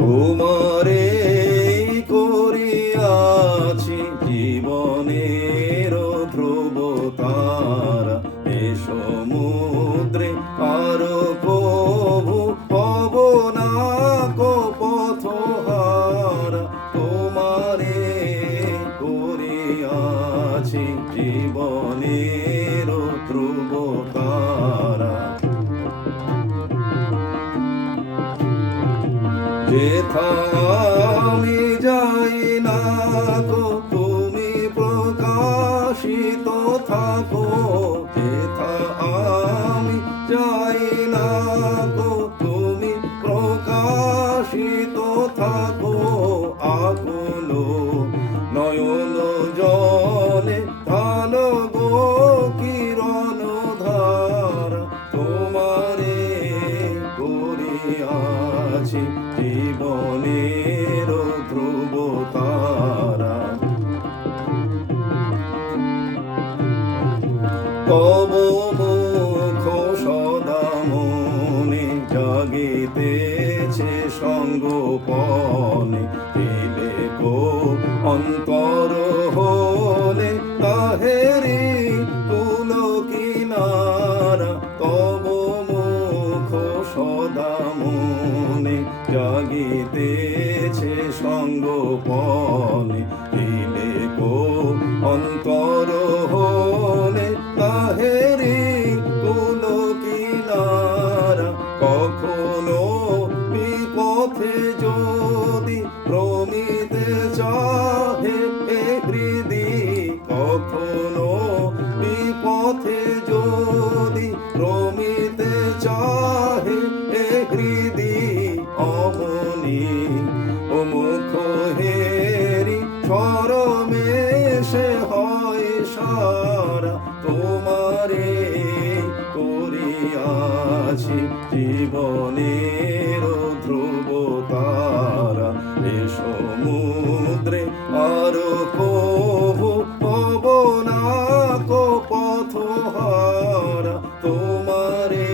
তোমারে করিয়াছি জীবনের ধ্রুব তারা, এ সমুদ্রে আর কভু হব না কো পথহারা। তোমারে করিয়াছি জীবনের ধ্রুব তারা। যেথা আমি যাই না গো তুমি প্রকাশিত থাকো, যেথা আমি যাই না গো তুমি প্রকাশিত থাকো। আকুল নয়ন জলে ঢালো গো কিরণ ধারা, তোমারে করিয়াছি জীবনের ধ্রুব তারা। তব মুখ সদা মনে জাগিতেছে সঙ্গোপনে, দিলে কো অন্তর হলে তাহেরি কুল কিনারা। তব মুখ সদা মনে জাগিতেছে সঙ্গোপনে, দিলে কো অন্তর হলে তাহেরি কুল কিনারা। কখনো বিপথে যদি প্রমিতে চাহে এ হৃদি, কখনো বিপথে যদি প্রমিতে চাহে এ হৃদি, অমনি ও মুখ হেরি ছরমেশে হয় সারা। তোমারে করিয়াছি জীবনের ধ্রুব তারা, এ সমুদ্রে আর কভু হব না কো পথহারা। তোমারে